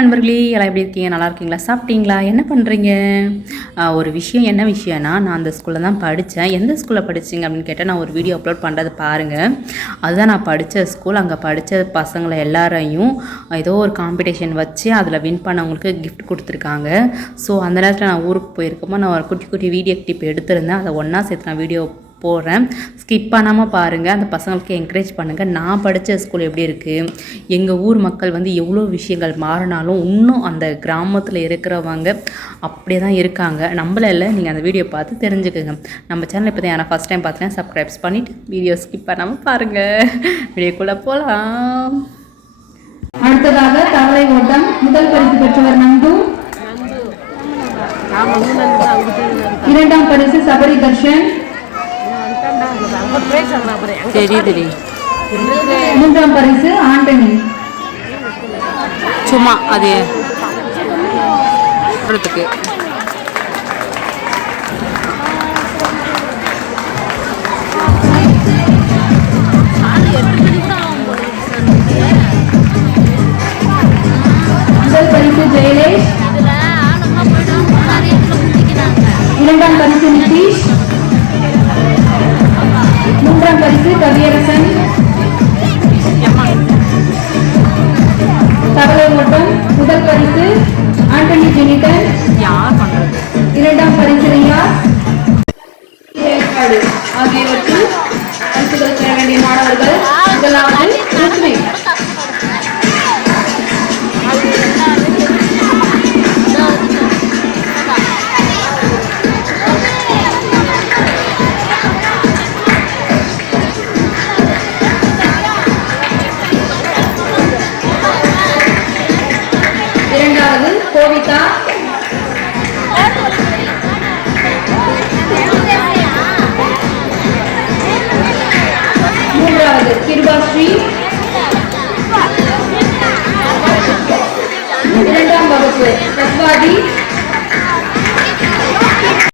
நண்பர்களே எல்லாம் எப்படி இருக்கீங்க? நல்லா இருக்கீங்களா? சாப்பிட்டீங்களா? என்ன பண்ணுறீங்க? ஒரு விஷயம் என்ன விஷயம்னா, நான் அந்த ஸ்கூலில் தான் படித்தேன். எந்த ஸ்கூலில் படிச்சிங்க அப்படின்னு கேட்டால், நான் ஒரு வீடியோ அப்லோட் பண்ணுறது பாருங்கள். அதுதான் நான் படித்த ஸ்கூல். அங்கே படித்த பசங்களை எல்லாரையும் ஏதோ ஒரு காம்படிஷன் வச்சு அதில் வின் பண்ணவங்களுக்கு கிஃப்ட் கொடுத்துருக்காங்க. ஸோ அந்த நேரத்தில் நான் ஊருக்கு போயிருக்கப்போ நான் ஒரு குட்டி குட்டி வீடியோ கிளிப் எடுத்திருந்தேன். அதை ஒன்றா சேர்த்து நான் வீடியோ போடுறேன். ஸ்கிப் பண்ணாமல் பாருங்கள். அந்த பசங்களுக்கு என்கரேஜ் பண்ணுங்கள். நான் படித்த ஸ்கூல் எப்படி இருக்குது, எங்கள் ஊர் மக்கள் வந்து எவ்வளோ விஷயங்கள் மாறினாலும் இன்னும் அந்த கிராமத்தில் இருக்கிறவங்க அப்படியே தான் இருக்காங்க. நம்மள இல்லை, நீங்கள் அந்த வீடியோ பார்த்து தெரிஞ்சுக்கோங்க. நம்ம சேனல் இப்போ தான் யாரா ஃபஸ்ட் டைம் பார்த்தீங்கன்னா சப்ஸ்கிரைப்ஸ் பண்ணிவிட்டு வீடியோ ஸ்கிப் பண்ணாமல் பாருங்கள். வீடியோக்குள்ளே போகலாம். அடுத்ததாக தவளை ஓட்டம் முதல் பரிசு பெற்றவர் நந்து, இரண்டாம் பரிசு சபரி தர்ஷன், மூன்றாம் பரிசு ஆண்டனி. சும்மா அது முதல் பரிசு ஜெயலேஷ், இரண்டாம் பரிசு நிதிஷ், மூன்றாம் பரிசு கவியரசன். தவளை ஓட்டம் முதல் பரிசு ஆண்டனி ஜெனிகன், இரண்டாம் பரிசு ரியாஸ். ஆகியவற்றில் பரிசுகள் பெற வேண்டிய மாணவர்கள் முதலாவது ருத்வி, இரண்டாவது கோவிதா, மூன்றாவது கிருபாஸ்ரீ, இரண்டாம் வகுப்பு சத்வாதி,